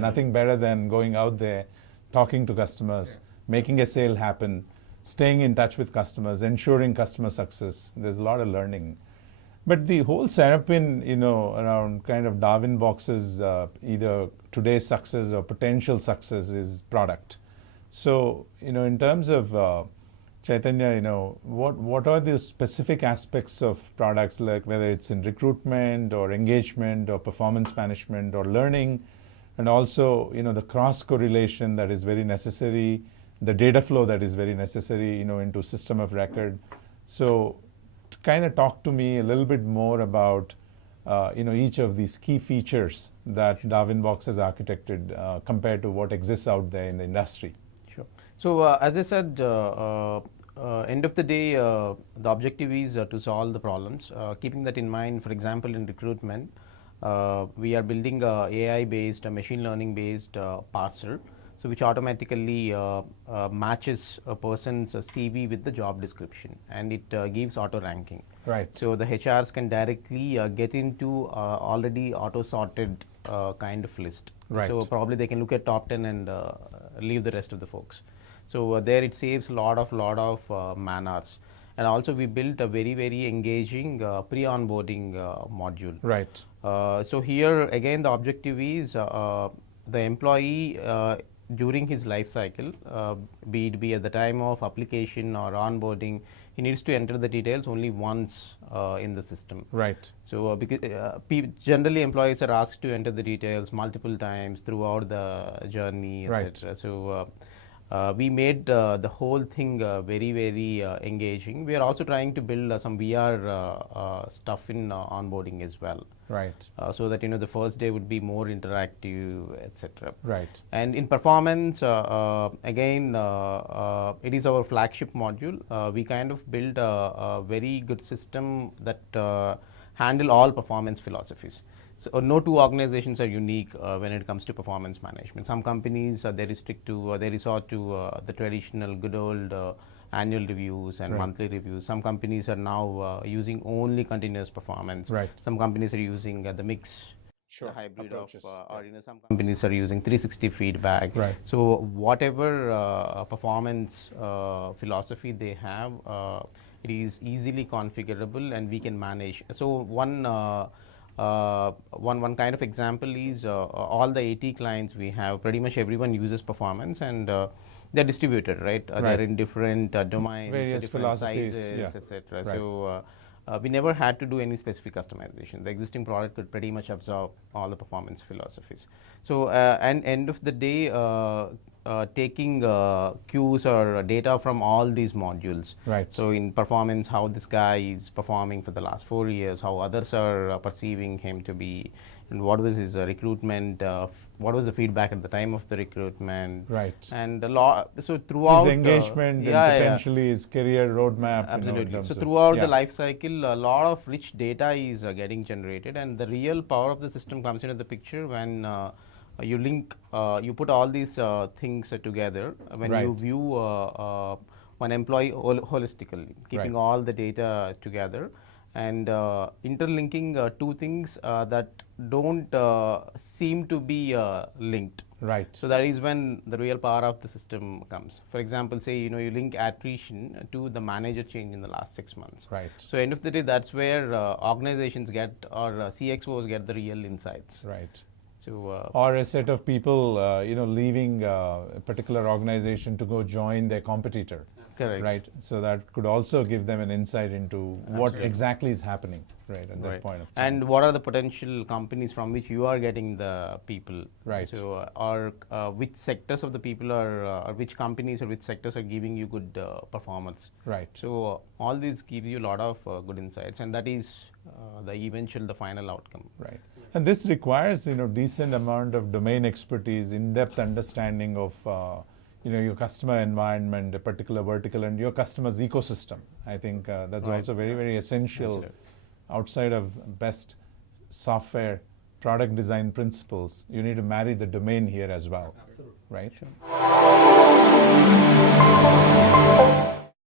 nothing better than going out there, talking to customers, making a sale happen, staying in touch with customers, ensuring customer success. There's a lot of learning. But the whole setup in, around kind of Darwinbox's either today's success or potential success is product. So, in terms of Chaitanya, what are the specific aspects of products, like whether it's in recruitment or engagement or performance management or learning, and also, the cross correlation that is very necessary, the data flow that is very necessary, into system of record. So, to kind of talk to me a little bit more about, each of these key features that Darwinbox has architected compared to what exists out there in the industry. Sure. So, as I said, end of the day, the objective is to solve the problems. Keeping that in mind, for example, in recruitment, we are building a AI-based, machine learning-based parser, so which automatically matches a person's CV with the job description, and it gives auto ranking. Right. So the HRs can directly get into already auto sorted kind of list. Right. So probably they can look at top 10 and leave the rest of the folks. So there it saves a lot of man hours. And also we built a very engaging pre-onboarding module. Right. So here again the objective is the employee during his life cycle, be it at the time of application or onboarding, he needs to enter the details only once in the system. Right. So because generally employees are asked to enter the details multiple times throughout the journey, etc. Right. So we made the whole thing very engaging. We are also trying to build some VR stuff in onboarding as well. Right. So that the first day would be more interactive, etc. Right. And in performance, again, it is our flagship module. We kind of build a very good system that handle all performance philosophies. So no two organizations are unique when it comes to performance management. Some companies they restrict to they resort to the traditional good old annual reviews and monthly reviews. Some companies are now using only continuous performance. Right. Some companies are using the mix, the hybrid approaches. Or some companies are using 360 feedback. Right. So whatever performance philosophy they have, it is easily configurable and we can manage. So one kind of example is all the 80 clients we have, pretty much everyone uses performance, and they're distributed, right? They're in different domains, various different sizes, etc. Right. So we never had to do any specific customization. The existing product could pretty much absorb all the performance philosophies. So and end of the day, taking cues or data from all these modules. Right. So in performance, how this guy is performing for the last 4 years, how others are perceiving him to be, and what was his recruitment, what was the feedback at the time of the recruitment. Right. And a lot, so throughout his engagement and potentially his career roadmap. Absolutely. So throughout the life cycle, a lot of rich data is getting generated, and the real power of the system comes into the picture when you link, you put all these things together when you view one employee holistically, keeping all the data together and interlinking two things that don't seem to be linked. Right. So that is when the real power of the system comes. For example, say you link attrition to the manager change in the last 6 months. Right. So end of the day, that's where organizations get, or CXOs get the real insights. Right. So, or a set of people, leaving a particular organization to go join their competitor. Correct. Right. So that could also give them an insight into what exactly is happening, right, at that point of time. And what are the potential companies from which you are getting the people. Right. So, or which sectors of the people are, or which companies or which sectors are giving you good performance. Right. So, all these give you a lot of good insights, and that is the final outcome. Right. And this requires, decent amount of domain expertise, in-depth understanding of, your customer environment, a particular vertical, and your customer's ecosystem. I think that's also very essential. Absolutely. Outside of best software product design principles, you need to marry the domain here as well. Absolutely. Right? Sure.